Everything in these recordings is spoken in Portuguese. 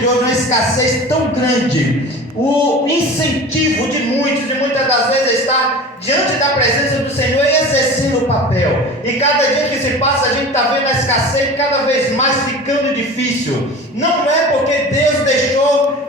de hoje uma escassez tão grande, o incentivo de muitos, e muitas das vezes está diante da presença do Senhor e exercendo o papel. E cada dia que se passa, a gente está vendo a escassez cada vez mais ficando difícil. Não é porque Deus deixou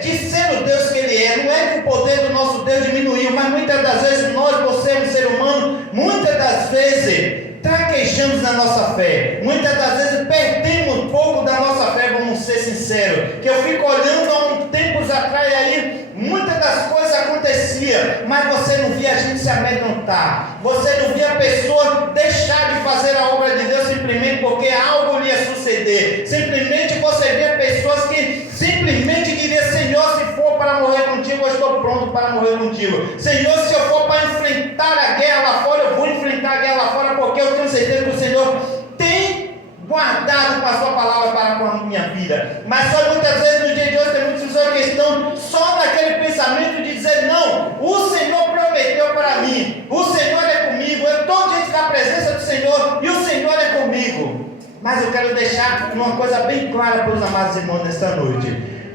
de ser o Deus que Ele é, não é que o poder do nosso Deus diminuiu, mas muitas das vezes nós, por sermos ser humano, muitas das vezes traquejamos na nossa fé, muitas das vezes perdemos um pouco da nossa fé, vamos ser sinceros, que eu fico olhando há uns tempos atrás aí, muitas das coisas aconteciam, mas você não via a gente se amedrontar, você não via a pessoa deixar de fazer a obra de Deus simplesmente porque algo lhe ia suceder, simplesmente você via pessoas que simplesmente diriam: Senhor, se for para morrer contigo, eu estou pronto para morrer contigo. Senhor, se eu for para enfrentar a guerra lá fora, eu vou enfrentar a guerra lá fora, porque eu tenho certeza que o Senhor tem guardado com a sua palavra para com a minha vida. Mas só muitas vezes no dia de hoje tem muitas pessoas que estão só naquele pensamento de dizer: não, o Senhor prometeu para mim, o Senhor é comigo, eu estou diante da presença do Senhor e o Senhor é comigo. Mas eu quero deixar uma coisa bem clara para os amados irmãos nesta noite: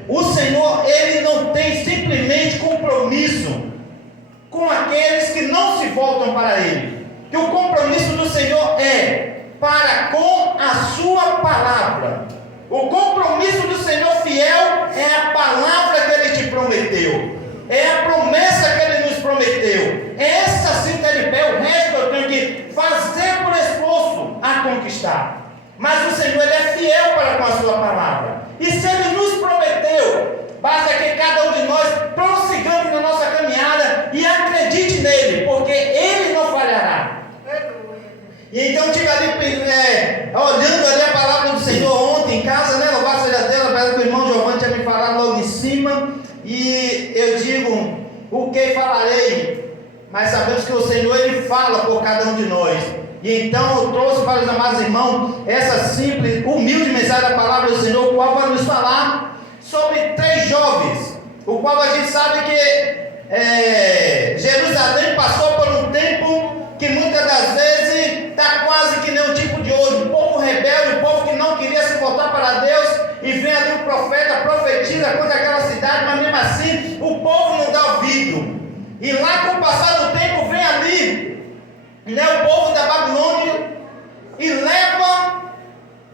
o Senhor, Ele não tem simplesmente compromisso com aqueles que não se voltam para Ele. Que o compromisso do Senhor é para com a sua palavra. O compromisso do Senhor fiel é a palavra que Ele te prometeu, é a promessa que Ele nos prometeu. Essa sim está de pé, o resto eu tenho que fazer por esforço a conquistar. Mas o Senhor, Ele é fiel para com a sua palavra. E se Ele nos prometeu, basta que cada um de nós prossigamos na nossa caminhada e acredite nele, porque Ele não falhará. E então eu estive ali olhando ali a palavra do Senhor ontem em casa, né? Louvado seja Deus, parece que o irmão Giovanni tinha me falado logo em cima. E eu digo: o que falarei? Mas sabemos que o Senhor, Ele fala por cada um de nós. E então eu trouxe para os amados irmãos essa simples, humilde mensagem da palavra do Senhor, o qual vai nos falar sobre 3 jovens, o qual a gente sabe que Jerusalém passou por um tempo que muitas das vezes está quase que nem o tipo de hoje, um povo rebelde, um povo que não queria se voltar para Deus, e vem ali um profeta, profetiza contra aquela cidade, mas mesmo assim o povo não dá ouvido. E lá, com o passar do tempo, vem ali o povo da Babilônia e leva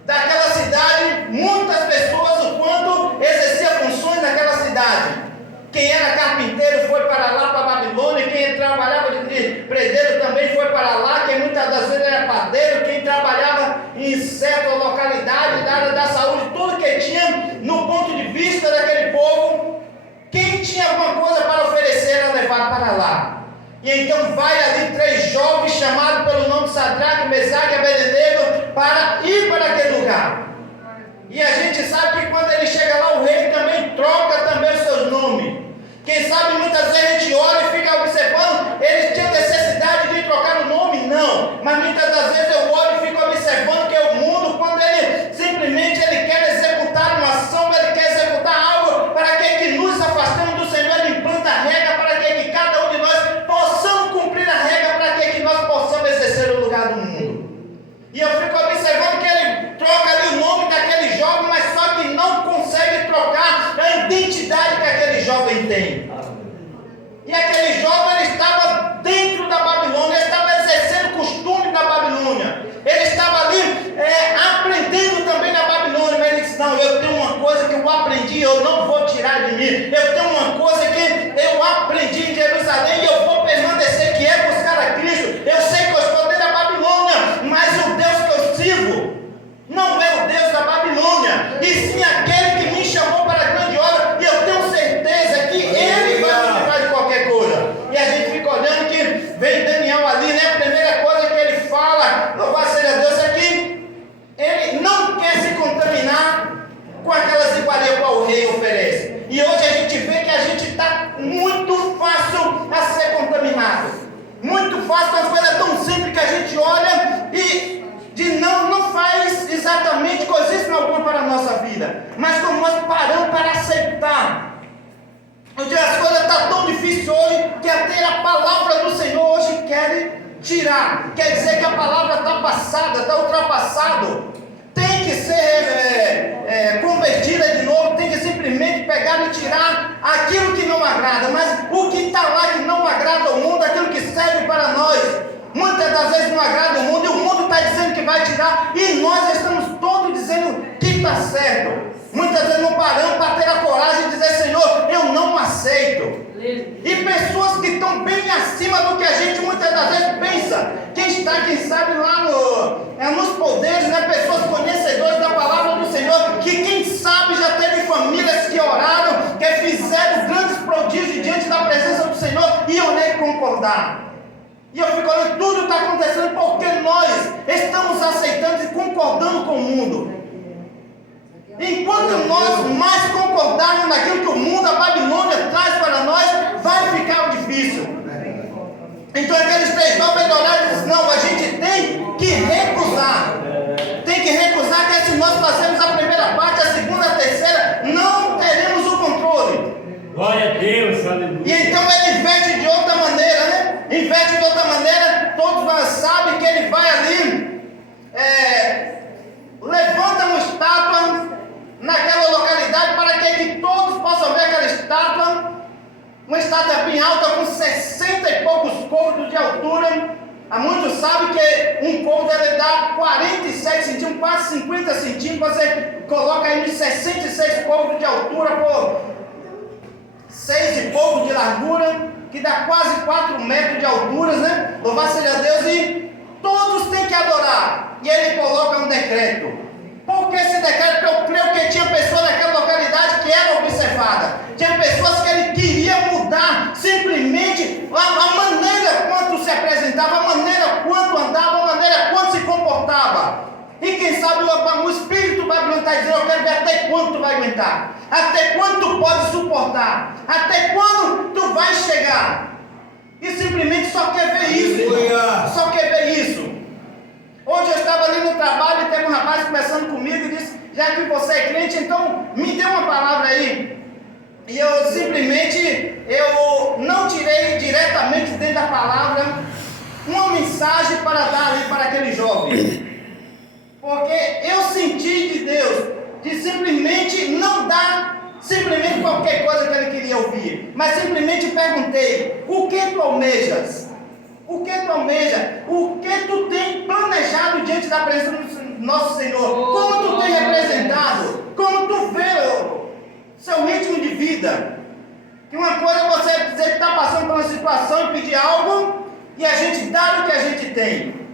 daquela cidade muitas pessoas, o quanto exercia funções naquela cidade. Quem era carpinteiro foi para lá, para a Babilônia. Quem trabalhava de predeiro também foi para lá. Quem muitas das vezes era padeiro. Quem trabalhava em certa localidade da área da saúde, tudo que tinha no ponto de vista daquele povo, quem tinha alguma coisa para oferecer era levado para lá. E então vai ali 3 jovens chamados pelo nome de Sadraque, Mesaque e Abednego para ir para aquele lugar. E a gente sabe que quando ele chega lá, o rei também troca também os seus nomes. Quem sabe muitas vezes a gente olha e fica observando, eles tinham necessidade de trocar o nome? Não. Mas muitas das vezes eu olho e fico observando que o mundo, quando ele simplesmente ele quer executar uma ação, ele quer executar algo para que nos afastemos do Senhor, ele implanta a regra para que cada um de nós possamos cumprir a regra, para que nós possamos exercer o lugar do mundo. E eu fico observando que ele troca ali o nome daquele jovem, mas só que não consegue trocar a identidade que aquele jovem tem. E aquele jovem, ele estava dentro da Babilônia, ele estava exercendo o costume da Babilônia, ele estava ali aprendendo também na Babilônia, mas ele disse: não, eu tenho uma coisa que eu aprendi, eu não vou tirar de mim, eu tenho uma coisa que eu aprendi em Jerusalém e eu vou permanecer, que é buscar a Cristo. Eu sei que eu estou dentro da Babilônia, mas o Deus que eu sirvo não é o Deus da Babilônia, e sim aquele que me chamou para a grande obra, e eu tenho certeza que Ele vai me livrar de qualquer coisa. E a gente fica olhando que vem Daniel ali, né? A primeira coisa que ele fala, louvado seja Deus, é que ele não quer se contaminar com aquelas iguarias que o rei oferece. E hoje a gente vê que a gente está muito fácil a ser contaminado, muito fácil, uma coisa tão simples que a gente olha e não faz exatamente coisíssima alguma para a nossa vida, mas como nós paramos para aceitar. Eu digo, as coisas estão tão difíceis hoje que até a palavra do Senhor hoje quer tirar, quer dizer que a palavra está passada, está ultrapassado, tem que ser convertida de novo, pegar e tirar aquilo que não agrada, mas o que está lá que não agrada ao mundo, aquilo que serve para nós, muitas das vezes não agrada ao mundo, e o mundo está dizendo que vai tirar, e nós estamos todos dizendo que está certo. Muitas vezes não paramos para ter a coragem de dizer: Senhor, eu não aceito. E pessoas que estão bem acima do que a gente muitas das vezes pensa, quem sabe lá nos poderes, né? Pessoas conhecedoras da palavra do Senhor, que quem sabe já teve famílias que oraram, que fizeram grandes prodígios diante da presença do Senhor, e eu nem concordar. E eu fico olhando, tudo está acontecendo porque nós estamos aceitando e concordando com o mundo. Enquanto nós mais concordarmos naquilo que o mundo, a Babilônia traz para nós, vai ficar difícil. Então aqueles 3 jovens olharam e disseram: não, a gente tem que recusar. Tem que recusar, que se nós fazemos a primeira parte, a segunda, a terceira, não teremos o controle. Glória a Deus, aleluia. E então ele inverte de outra maneira, né? Inverte de outra maneira, todos sabem que ele vai ali, levanta uma estátua naquela localidade para que todos possam ver aquela estátua, uma estátua bem alta, com 60 e poucos côvados de altura. Há muitos sabem que um côvado ele dá 47 centímetros, quase 50 centímetros, você coloca aí uns 66 côvados de altura por 6 e pouco de largura, que dá quase 4 metros de altura, né? Louvado seja Deus, e todos têm que adorar. E ele coloca um decreto. Por que esse decreto? Porque eu creio que tinha pessoas naquela localidade que eram observadas. Tinha pessoas que ele queria mudar simplesmente a maneira quanto se apresentava, a maneira quanto andava, a maneira quanto se comportava. E quem sabe o espírito babilônico está dizendo: eu quero ver até quanto tu vai aguentar, até quanto tu pode suportar, até quando tu vai chegar. E simplesmente só quer ver isso. Só quer ver isso. Hoje eu estava ali no trabalho e teve um rapaz conversando comigo e disse: já que você é crente, então me dê uma palavra aí. E eu simplesmente, eu não tirei diretamente dentro da palavra uma mensagem para dar ali para aquele jovem. Porque eu senti de Deus de simplesmente não dar simplesmente qualquer coisa que ele queria ouvir, mas simplesmente perguntei: o que tu almejas? O que tu almeja? O que tu tem planejado diante da presença do nosso Senhor? Como tu tem representado? Como tu vê o seu ritmo de vida? Que uma coisa é você dizer que está passando por uma situação e pedir algo, e a gente dá o que a gente tem.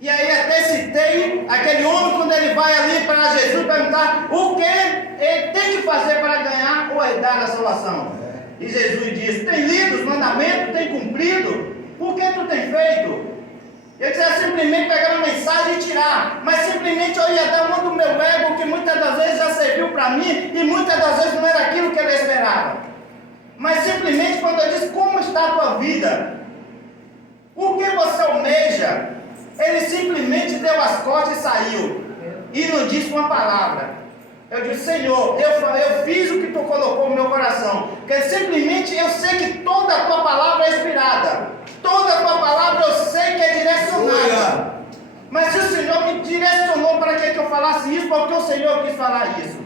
E aí até citei aquele homem, quando ele vai ali para Jesus perguntar o que ele tem que fazer para ganhar ou herdar a salvação. E Jesus diz: tem lido os mandamentos, tem cumprido. O que tu tem feito? Ele dizia simplesmente pegar uma mensagem e tirar, mas simplesmente eu ia dar uma do meu ego, que muitas das vezes já serviu para mim, e muitas das vezes não era aquilo que ele esperava. Mas simplesmente quando eu disse: como está a tua vida? O que você almeja? Ele simplesmente deu as costas e saiu, e não disse uma palavra. Eu disse: Senhor, eu fiz o que tu colocou no meu coração, porque simplesmente eu sei que toda a tua palavra é inspirada, toda a tua palavra eu sei que é direcionada. Mas se o Senhor me direcionou para que eu falasse isso, porque o Senhor quis falar isso.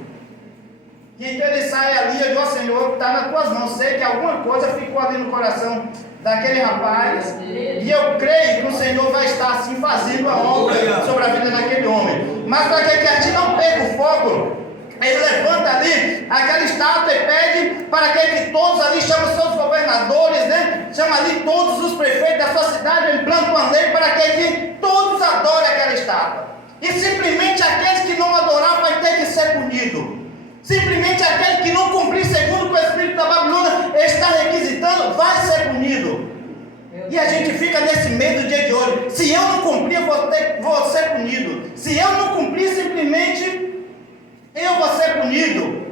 E então ele sai ali, eu digo: ó Senhor, está nas tuas mãos. Sei que alguma coisa ficou ali no coração daquele rapaz, e eu creio que o Senhor vai estar assim fazendo a obra sobre a vida daquele homem. Mas para que a gente não perca o foco, ele levanta ali aquela estátua e pede para que todos ali, chama os seus governadores, né? Chama ali todos os prefeitos da sua cidade, implanta uma lei para que todos adorem aquela estátua. E simplesmente aqueles que não adorar vai ter que ser punido. Simplesmente aquele que não cumprir segundo o que o Espírito da Babilônia está requisitando vai ser punido. E a gente fica nesse medo o dia de hoje: se eu não cumprir, vou ser punido. Se eu não cumprir, simplesmente eu vou ser punido.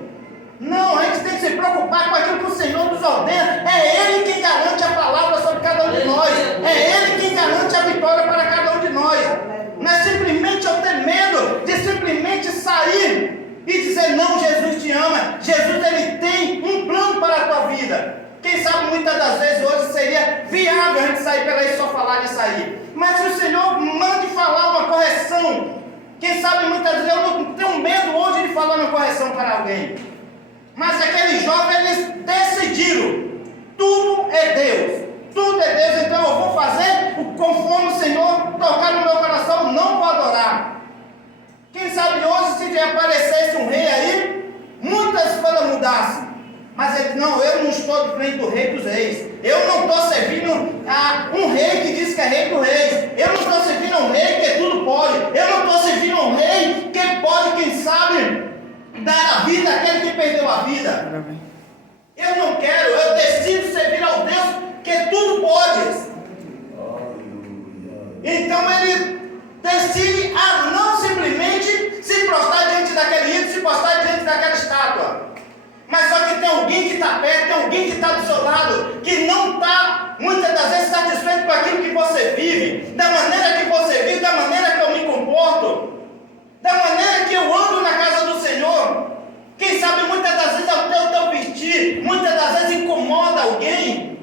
Não, a gente tem que se preocupar com aquilo que o Senhor nos ordena. É Ele quem garante a palavra sobre cada um de nós. É Ele quem garante a vitória para cada um de nós. Não é simplesmente eu ter medo de simplesmente sair e dizer: não, Jesus te ama. Jesus, Ele tem um plano para a tua vida. Quem sabe muitas das vezes hoje seria viável a gente sair pela aí só falar e sair. Mas se o Senhor manda falar uma correção, quem sabe muitas vezes eu não tenho medo hoje de falar uma correção para alguém. Mas aqueles jovens, eles decidiram, tudo é Deus, então eu vou fazer conforme o Senhor tocar no meu coração, não vou adorar. Quem sabe hoje, se aparecesse um rei aí, muitas coisas mudassem. Mas ele, não, eu não estou de frente do rei dos reis. Eu não estou servindo a um rei que diz que é rei dos reis. Eu não estou servindo a um rei que tudo pode. Eu não estou servindo a um rei que pode, quem sabe, dar a vida àquele que perdeu a vida. Eu não quero, eu decido servir ao Deus que tudo pode. Então ele decide a não simplesmente se prostrar diante daquele ídolo, se prostrar diante daquela estátua. Mas só que tem alguém que está perto, tem alguém que está do seu lado, que não está, muitas das vezes, satisfeito com aquilo que você vive, da maneira que você vive, da maneira que eu me comporto, da maneira que eu ando na casa do Senhor. Quem sabe muitas das vezes o teu vestir, muitas das vezes incomoda alguém,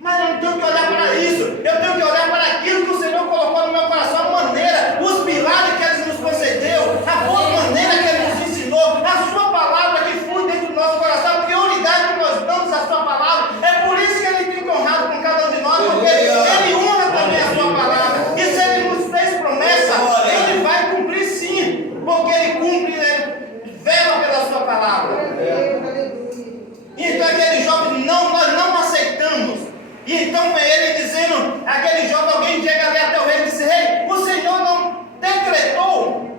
mas eu não tenho que olhar para isso, eu tenho que olhar para aquilo que o Senhor colocou no meu coração, a maneira, os pilares que Ele nos concedeu, a boa maneira que Ele nos ensinou, a sua palavra que flui dentro do nosso coração, a prioridade que nós damos à sua palavra. É por isso que Ele tem honrado com cada um de nós, porque Ele honra também a sua palavra. E se Ele nos fez promessa, Ele vai cumprir sim, porque Ele cumpre, Ele vela pela sua palavra. Então aquele jovem, nós não aceitamos. E então ele dizendo, aquele jovem, alguém chega ali até o rei e disse, rei, o Senhor não decretou.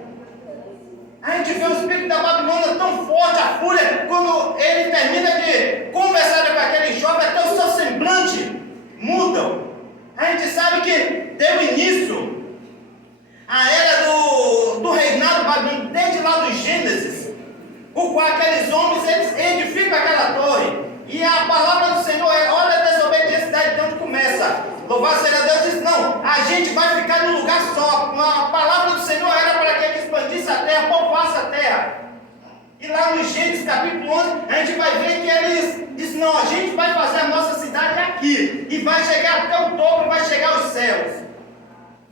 A gente vê o espírito da Babilônia tão forte, a fúria, quando ele termina de conversar com aquele jovem, até o seu semblante muda. A gente sabe que deu início a era do reinado babilônico, desde lá do Gênesis, o qual aqueles homens, eles edificam aquela torre. E a palavra do Senhor é, olha a desobediência, de onde começa. Louvado seja Deus, diz, não, a gente vai ficar num lugar só. A palavra do Senhor era para que ele expandisse a terra, poupasse a terra. E lá no Gênesis capítulo 11, a gente vai ver que eles dizem, não, a gente vai fazer a nossa cidade aqui. E vai chegar até o topo, vai chegar aos céus.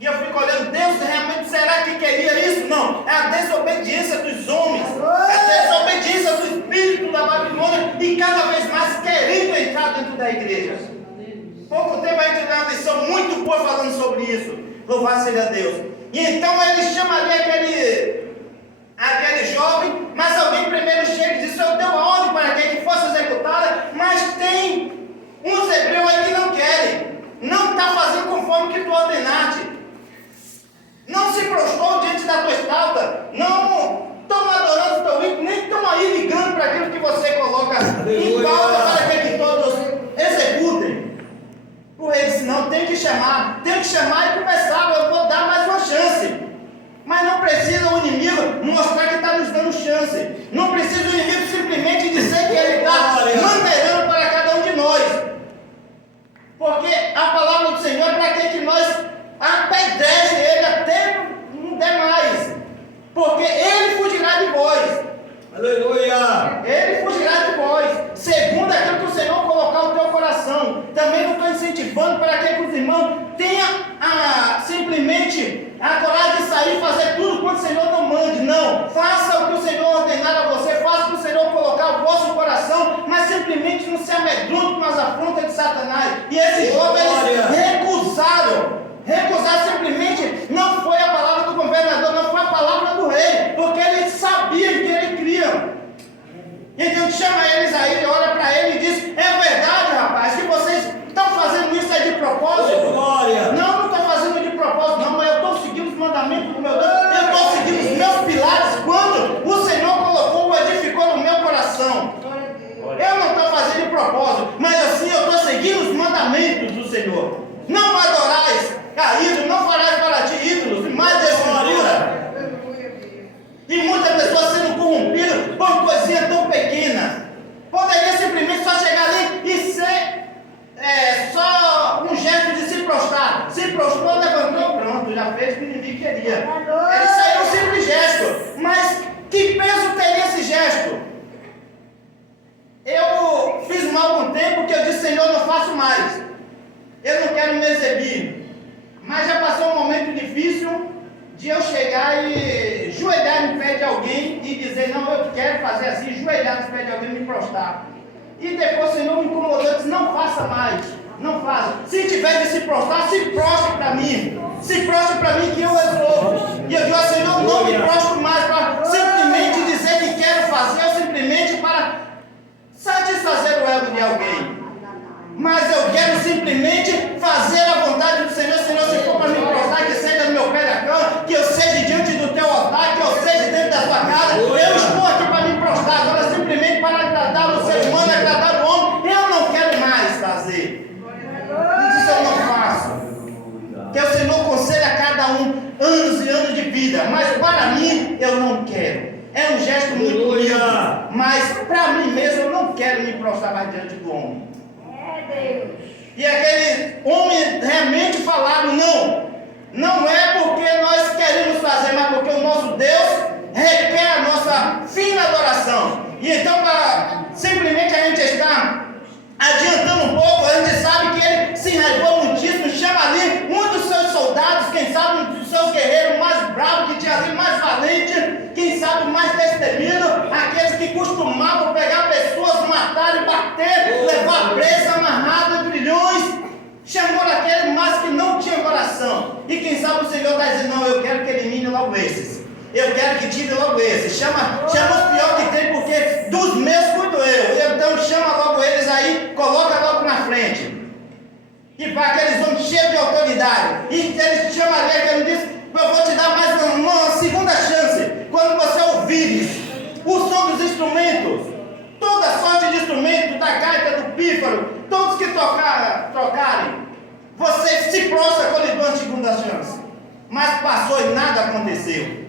E eu fico olhando, Deus realmente, será que queria isso? Não, é a desobediência dos homens, é a desobediência do espírito da Babilônia, e cada vez mais querendo entrar dentro da igreja. Pouco tempo a gente deu uma lição muito boa falando sobre isso, louvado seja Deus. E então ele chamaria aquele jovem, mas alguém primeiro chega e diz, eu dei uma ordem para que fosse executada, mas tem uns hebreus aí que não querem, não está fazendo conforme que tu ordenaste. Não se prostrou diante da tua estátua, não estão adorando o teu ídolo, nem estão aí ligando para aquilo que você coloca em pauta para que todos executem. O rei disse, não, tem que chamar e conversar, eu vou dar mais uma chance. Mas não precisa o inimigo mostrar que está nos dando chance. Não precisa o inimigo simplesmente dizer que ele está manterando para cada um de nós. Porque a palavra do Senhor é para que nós apedreje ele até não der mais, porque ele fugirá de vós. Aleluia! Ele fugirá de vós, segundo aquilo que o Senhor colocar no teu coração. Também não estou incentivando para que os irmãos tenham simplesmente a coragem de sair e fazer tudo quanto o Senhor não mande. Não, faça o que o Senhor ordenar a você, faça o que o Senhor colocar no vosso coração, mas simplesmente não se amedronte com as afrontas de Satanás. E esses jovens recusaram simplesmente, não foi a palavra do governador, não foi a palavra do rei, porque eles sabiam que ele cria. Então chama eles aí, ele olha para ele e diz, é verdade, rapaz, que vocês estão fazendo isso aí de propósito? Não estou fazendo de propósito, não, mas eu estou seguindo os mandamentos do meu Deus, eu estou seguindo os meus pilares, quando o Senhor colocou, edificou no meu coração. Eu não estou fazendo de propósito, mas assim eu estou seguindo os mandamentos do Senhor. Não adorais a ídolos, não farais para ti ídolos, mais de escritura. E muitas pessoas sendo corrompidas por coisinhas tão pequenas. Poderia simplesmente só chegar ali e ser só um gesto de se prostrar. Se prostrou, levantou, pronto, já fez o que o inimigo queria. Isso aí é um simples gesto. Mas que peso teria esse gesto? Eu fiz há algum tempo que eu disse, Senhor, não faço mais. Eu não quero me exibir. Mas já passou um momento difícil de eu chegar e joelhar em pé de alguém e dizer, não, eu quero fazer assim, ajoelhar nos pés de alguém, me prostrar. E depois o Senhor me incomodou e disse, não faça mais, não faça. Se tiver de se prostrar, se prostre para mim. Se prostre para mim que eu resolvo. E eu digo, Senhor, não me prostro mais para simplesmente dizer que quero fazer, ou simplesmente para satisfazer o ego de alguém. Mas eu quero simplesmente fazer a vontade do Senhor. Senhor, se for para me prostrar, que seja no meu pé da cama, que eu seja diante do teu altar, que eu seja dentro da tua casa. Eu estou aqui para me prostrar. Agora, simplesmente para agradar o ser humano, agradar o homem, eu não quero mais fazer. Isso eu não faço. Que o Senhor conceda a cada um anos e anos de vida, mas para mim eu não quero. É um gesto muito lindo, mas para mim mesmo eu não quero me prostrar mais diante do homem. E aquele homem realmente falaram, não é porque nós queremos fazer, mas porque o nosso Deus requer a nossa fina adoração. E então, simplesmente a gente está adiantando um pouco, a gente sabe que ele se enraivou muitíssimo, chama ali um dos seus soldados, quem sabe um dos seus guerreiros mais bravos, que tinha sido mais valente, quem sabe mais destemido, aqueles que costumavam pegar pessoas, matar e bater, levar presa, amarrado, trilhões, chamou daquele, mas que não tinha coração. E quem sabe o Senhor está dizendo, não, eu quero que elimine logo esses. Eu quero que tire logo esses. Chama os piores que tem, porque dos meus cuido eu. Então chama logo eles aí, coloca logo na frente. E para aqueles homens cheios de autoridade. E eles chamam ali, que ele diz, eu vou te dar mais uma segunda chance. Quando você ouvires o som dos instrumentos, toda sorte de instrumentos, da gaita, do pífaro, todos que trocarem, você se prostra quando lhe dão a segunda chance. Mas passou e nada aconteceu.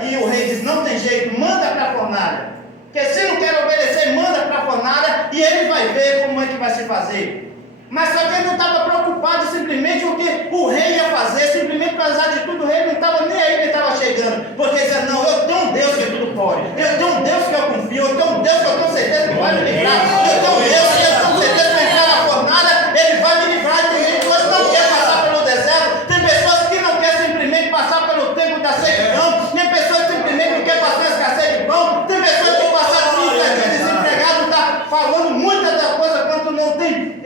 E o rei diz, não tem jeito, manda para a fornalha. Porque se não quer obedecer, manda para a fornalha e ele vai ver como é que vai se fazer. Mas só que ele não estava preocupado simplesmente com o que o rei ia fazer, simplesmente apesar de tudo, o rei não estava nem aí que estava chegando. Porque ele dizia, não, eu tenho um Deus que tudo pode. Eu tenho um Deus que eu confio, eu tenho um Deus que eu tenho certeza que vai me livrar. Eu tenho um Deus que eu tenho certeza que vai entrar na fornalha, ele vai me livrar. Tem gente que hoje não quer passar pelo deserto, tem pessoas que não querem simplesmente passar pelo tempo da sequidão, tem pessoas que simplesmente não querem passar a escassez de pão, tem pessoas que passar 30 dias desempregado, está falando muitas das coisas quanto não tem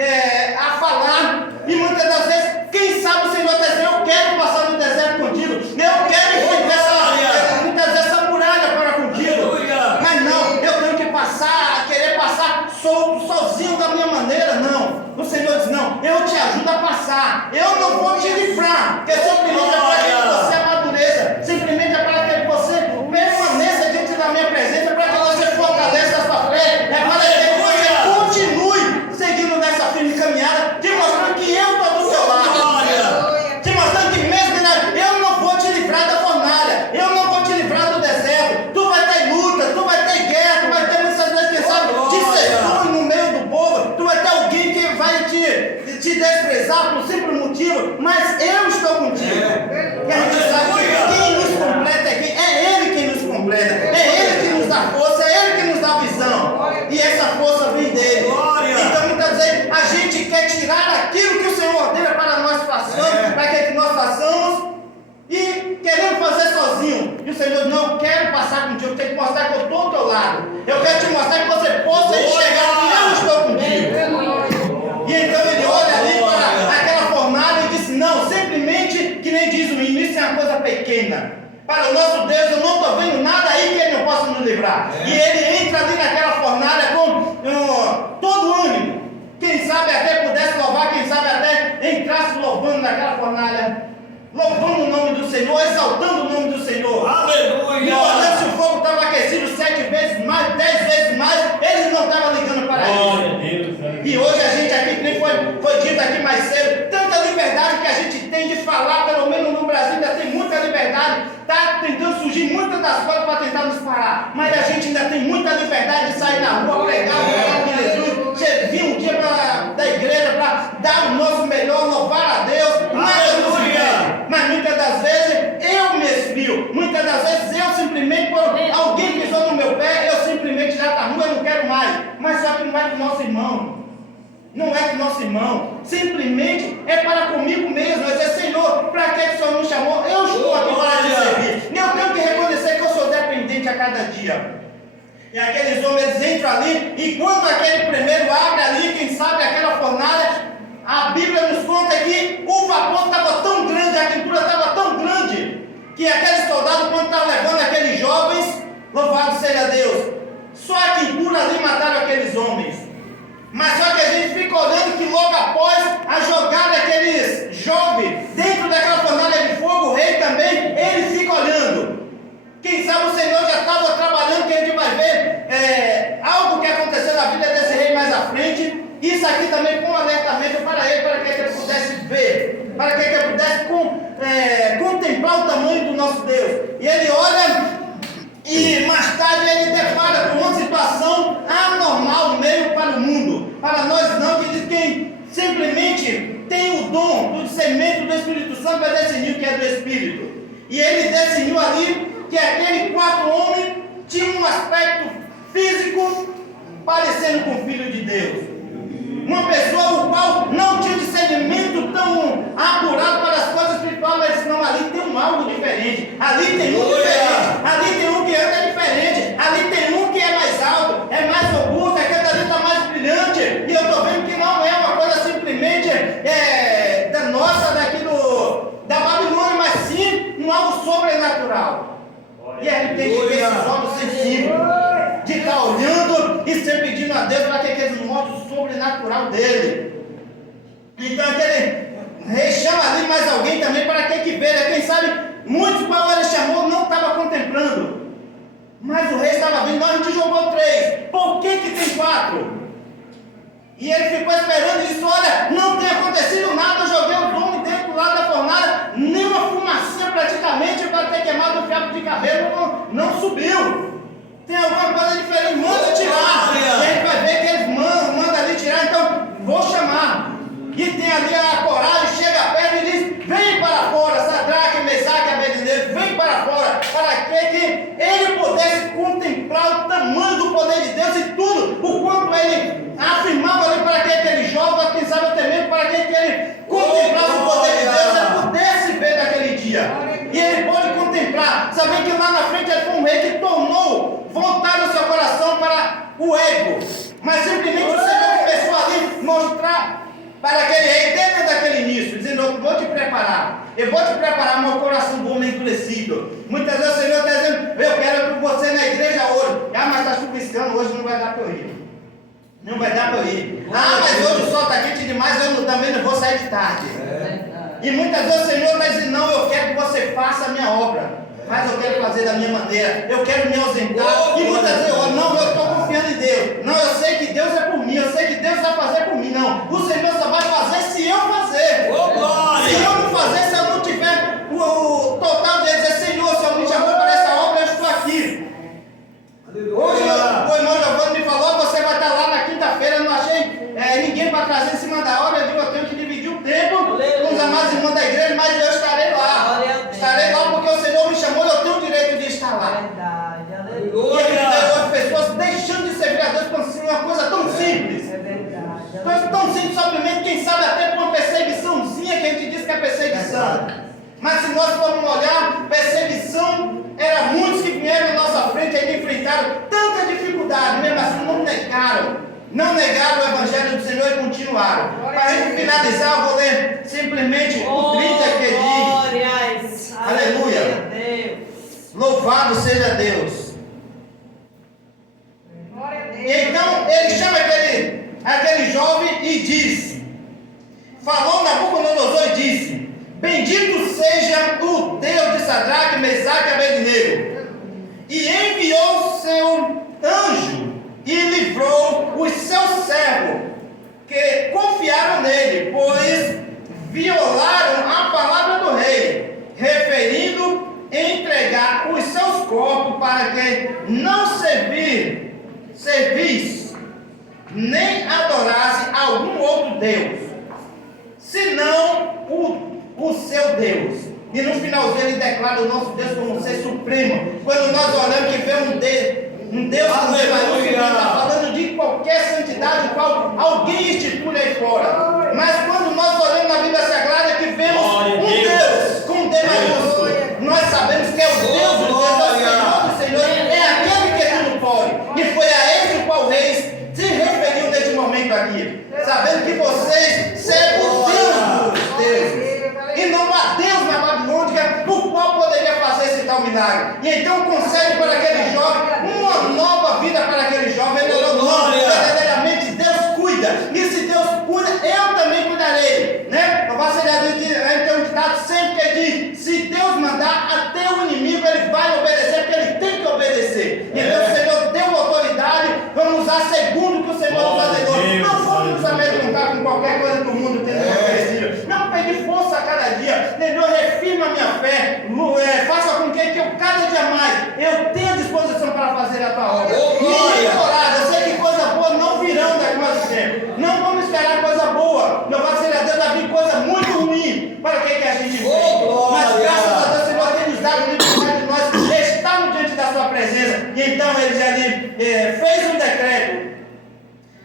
a falar, e muitas das vezes, quem sabe o Senhor está dizendo, eu quero passar no deserto contigo, eu quero enfrentar muitas vezes essa muralha para contigo, mas não, eu tenho que passar, querer passar solto, sozinho da minha maneira, não. O Senhor diz, não, eu te ajudo a passar, eu não vou te livrar, porque simplesmente é para que você amadureça, simplesmente é para que você permaneça diante da minha presença, para que você fortaleça a sua fé, é para que você continue seguindo nessa firme caminhada, te mostrando que eu estou do seu lado, te mostrando que mesmo eu não vou te livrar da fornalha, eu não vou te livrar do deserto, tu vai ter luta, tu vai ter guerra, tu vai ter muitas vezes, quem sabe, dissessões no meio do povo, tu vai ter alguém que vai te desprezar por simples motivo, mas eu estou contigo. E a gente sabe que quem nos completa aqui é Ele quem nos completa, é Ele que nos dá força, é Ele que nos dá visão, e essa força vem dele. Então muitas vezes a gente quer tirar aquilo que o Senhor ordena para nós façamos, para que nós façamos, e queremos fazer sozinho. E o Senhor, não, eu quero passar contigo, eu quero te mostrar que eu estou ao teu lado, eu quero te mostrar que você possa enxergar que eu estou contigo. E então ele olha ali para aquela fornalha e diz, não, simplesmente, que nem diz o hino, isso é uma coisa pequena. Para o nosso Deus, eu não estou vendo nada aí que Ele não possa nos livrar. E Ele entra ali naquela fornalha com todo ânimo. Quem sabe até pudesse louvar, quem sabe até entrasse louvando naquela fornalha, louvando o nome do Senhor, exaltando o nome do Senhor. Aleluia! E olhando se o fogo estava aquecido 7 vezes mais, 10 vezes mais, eles não estavam ligando para isso. E hoje a gente aqui, que nem foi dito aqui mais cedo, tanta liberdade que a gente tem de falar, pelo menos no Brasil ainda tem muita liberdade, está tentando surgir muitas das coisas para tentar nos parar, mas a gente ainda tem muita liberdade de sair na rua, pregar o nome de Jesus, você vir um dia da igreja para dar o nosso melhor, louvar a Deus, nada nos impede. Mas muitas das vezes eu me esfrio, muitas das vezes eu simplesmente, por alguém pisou no meu pé, eu simplesmente já está ruim, eu não quero mais, mas só que não é do nosso irmão. Não é do nosso irmão, simplesmente é para comigo mesmo. Eu dizer, Senhor, para que o Senhor nos chamou? Eu estou aqui para te servir. E eu tenho que reconhecer que eu sou dependente a cada dia. E aqueles homens entram ali, e quando aquele primeiro abre ali, quem sabe aquela fornalha, a Bíblia nos conta que o vapor estava tão grande, a quentura estava tão grande, que aqueles soldados, quando estavam levando aqueles jovens, louvado seja Deus, só a quentura ali mataram aqueles homens. Mas só que a gente fica olhando que logo após a jogada daqueles jovens dentro daquela fornalha de fogo, o rei também, ele fica olhando. Quem sabe o Senhor já estava trabalhando, que a gente vai ver algo que aconteceu na vida desse rei mais à frente. Isso aqui também com um alertamento para ele, para que ele pudesse ver, para que ele pudesse contemplar o tamanho do nosso Deus. E ele olha, e mais tarde ele depara com uma situação anormal meio para o mundo. Para nós não, que diz quem simplesmente tem o dom do discernimento do Espírito Santo vai discernir o que é do Espírito. E ele discerniu ali que aquele quarto homem tinha um aspecto físico parecendo com o Filho de Deus. Uma pessoa o qual não tinha discernimento tão apurado para as coisas espirituais, mas disse, não, ali tem algo diferente, ali tem um diferente, ali tem um que anda diferente, ali tem um que é mais alto, é mais robusto, aquele ali está mais brilhante, e eu estou vendo que não é uma coisa simplesmente da nossa, da Babilônia, mas sim um algo sobrenatural. E a gente tem que ter esses olhos sensíveis, de estar olhando e sempre pedindo a Deus para que aqueles mostre o sobrenatural dele. Então aquele rei chama ali mais alguém também para que veja. Quem sabe muitos qual ele chamou não estavam contemplando, mas o rei estava vendo. Nós a gente jogou 3, por que tem 4? E ele ficou esperando e disse, olha, não tem acontecido nada, eu joguei o homem dentro lá da fornalha, nem uma fumacinha praticamente para ter queimado o fiapo de cabelo não subiu. Tem alguma coisa diferente, manda tirar. E a gente vai ver que eles mandam ali tirar, então vou chamar. E tem ali a coragem, chega perto e diz, vem para fora, Sadraque, Mesaque e Abednego, vem para fora, para que ele pudesse contemplar o tamanho do poder de Deus e tudo, o quanto ele afirmava ali para que aquele jovem, quem sabe até mesmo para que ele contemplasse o poder de Deus e pudesse ver naquele dia. E ele pode contemplar, sabendo que lá na frente ele foi um rei que tornou voltar o seu coração para o ego, mas simplesmente o Senhor começou ali mostrar para aquele rei dentro daquele início, dizendo, eu vou te preparar, meu coração do homem endurecido. Muitas vezes o Senhor está dizendo, eu quero que você na igreja hoje, mas está chuviscando, hoje não vai dar para eu ir. Não vai dar para eu ir. Mas hoje o sol está quente demais, eu também não vou sair de tarde. E muitas vezes o Senhor está dizendo, não, eu quero que você faça a minha obra, mas eu quero fazer da minha maneira, eu quero me ausentar. E muitas vezes eu estou confiando em Deus. Não, eu sei que Deus é por mim, eu sei que Deus vai fazer por mim. Não, o Senhor só vai fazer se eu fazer. Se eu não fazer, se eu não tiver o total de dizer, Senhor, se eu me chamou para essa obra, eu estou aqui. Hoje o irmão Giovanni me falou, você vai estar lá na quinta-feira, eu não achei ninguém para trazer em cima da hora, eu tenho que dividir o tempo com os amados irmãos da igreja, mas eu estarei lá. Estarei lá porque o Senhor me chamou e eu tenho o direito de estar lá. E a gente vê hoje pessoas deixando de servir a Deus por uma coisa tão simples. Coisa tão simples, simplesmente, quem sabe até por uma perseguiçãozinha que a gente diz que é perseguição. Mas se nós formos olhar, perseguição era muitos que vieram à nossa frente e enfrentaram tanta dificuldade, mesmo assim não negaram o Evangelho do Senhor e continuaram. Para a gente finalizar, eu vou ler simplesmente o 30 que diz, aleluia, louvado seja Deus. E então ele chama aquele jovem e diz, falou Nabucodonosor e disse, bendito seja o Deus de Sadraque, Mesaque e Abednego, e enviou seu anjo e livrou os seus servos que confiaram nele, pois violaram a palavra do rei, referindo entregar os seus corpos para que não servisse nem adorasse algum outro Deus, senão o seu Deus. E no finalzinho ele declara o nosso Deus como ser supremo. Quando nós olhamos que vê um Deus com Deus maiúsculo, está falando de qualquer santidade qual alguém institui aí fora. Mas quando nós olhamos na Bíblia Sagrada que vemos um Deus com D maiúsculo, nós sabemos que é o Deus do Senhor, é aquele que tudo pode. E foi a esse o qual o rei se referiu neste momento aqui, sabendo que vocês servem o Deus dos deuses, e não há Deus na Babilônia, o qual poderia fazer esse tal milagre. E então concede para aquele jovem uma nova vida para aquele jovem. Ele falou: não, verdadeiramente Deus cuida, e se Deus cuida, eu também cuidarei, né? Tem um ditado sempre que diz: se Deus mandar, até o inimigo ele vai obedecer, porque ele tem que obedecer. Então o Senhor deu autoridade, vamos usar segundo o que o Senhor nos ordenou. Não vamos nos amedrontar com qualquer coisa que o mundo tem nos oferecido. Não pedir força a cada dia, entendeu? Refirma a minha fé, faça com que eu cada dia mais eu tenha disposição para fazer a tua obra. Me encoraja, eu sei que coisa boa não virão daqui mais tempo. Não vamos esperar coisa boa. Louvado seja Deus, vai vir coisa muito ruim para que a gente vem. Mas graças a Deus, o Senhor tem nos dado liberdade de nós estarmos diante da sua presença. E então ele já fez um decreto.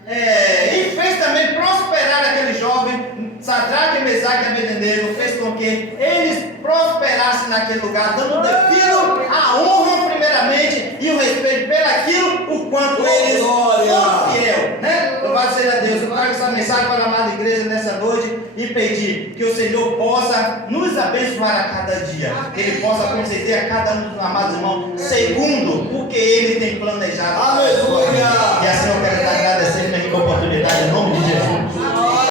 E fez também prosperar aquele jovem, Sadraque, Mesaque e Abednego, fez com que eles prosperassem naquele lugar, dando devido a honra primeiramente e o respeito pelaquilo, o quanto eles foram fiel, né? Louvado seja Deus. Eu trago essa mensagem para a amada igreja nessa noite e pedir que o Senhor possa nos abençoar a cada dia, que Ele possa conceder a cada um dos amados irmãos segundo o que Ele tem planejado. Aleluia! E assim eu quero te agradecer pela oportunidade em nome de Jesus.